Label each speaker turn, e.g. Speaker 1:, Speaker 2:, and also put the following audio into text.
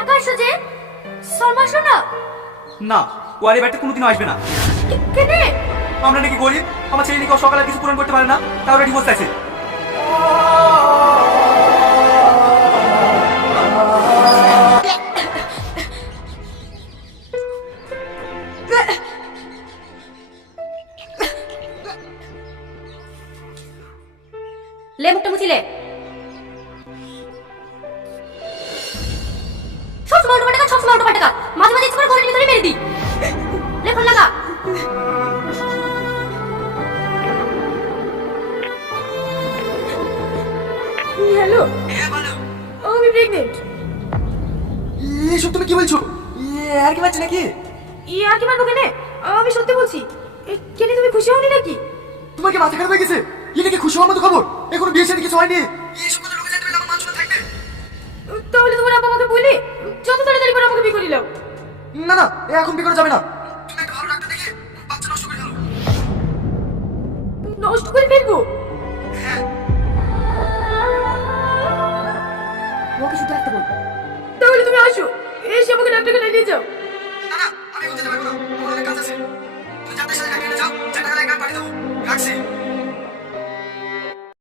Speaker 1: একা এসো যে। শর্মা আসো না
Speaker 2: ও আর বাড়িতে কোনোদিনও আসবে না।
Speaker 1: কেনে?
Speaker 2: আমরা নাকি গরিব আমার ছেলে নাকি সকালে কিছু পূরণ করতে পারে না তাহলে ডিভোর্স আছে
Speaker 1: লেমুকটা মুছিলে। হ্যালো আমি প্রেগনেন্ট
Speaker 2: এসব তুমি কি বলছো? আর কি পাচ্ছে নাকি?
Speaker 1: ই আর কি মারবো কেনে? আমি সত্যি বলছি। কেনে তুমি খুশি হওনি নাকি?
Speaker 2: তোমার কি মাথা খারাপ হয়ে গেছে। ই নাকি খুশি হওয়ার মতো খবর? এখনও বিয়ে শাদী কিছু হয়নি। এইসব কথা লোকে জানতে আমার মান থাকবে।
Speaker 1: তাহলে তোমার আব্বা আমাকে বলি যত তাড়াতাড়ি করে আমাকে বিয়ে করে নাও
Speaker 2: না না এ এখন বিয়ে করা যাবে না। তুমি ভালো ডাক্তার দেখে বাচ্চা নষ্ট করে ফেলো।
Speaker 1: নষ্ট করে ফেলব? আসো এসে আমাকে ডাক্তারখানায় নিয়ে যাও।